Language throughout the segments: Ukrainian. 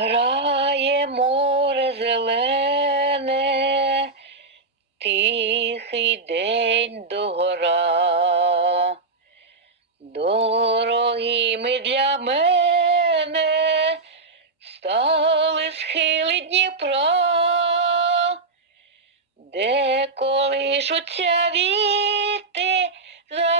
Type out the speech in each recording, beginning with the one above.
Грає море зелене, тихий день догора. Дорогими для мене стали схили Дніпра, де колишуться віти закоханих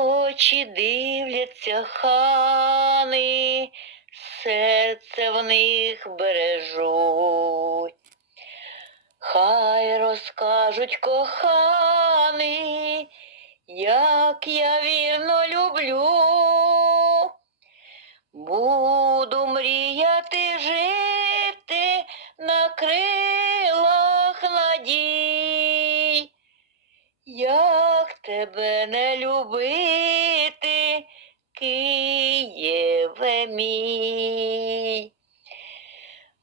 очі дивляться хани, серце в них бережуть. Хай розкажуть коханий, як я вірно люблю. Буду тебе не любити, Києве мій.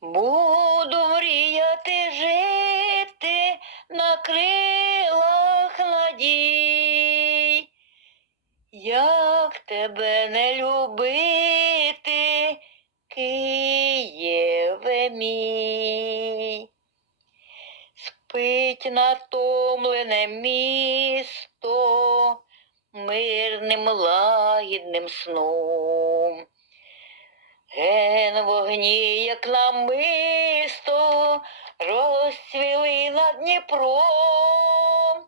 Буду мріяти жити на крилах надій. Як тебе не любити, Києве мій. Спить натомлене місто мирним лагідним сном. Ген вогні, як намисто, розцвіли над Дніпром.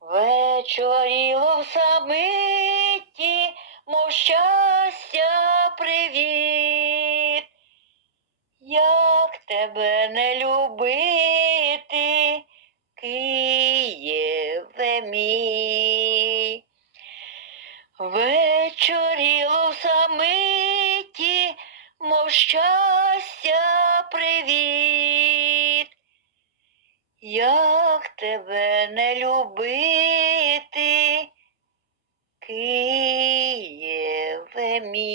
Вечоріло в самиті, Як тебе не любити, Києве мій. Вечоріло в самиті, мов щастя привіт. Як тебе не любити, Києве мій.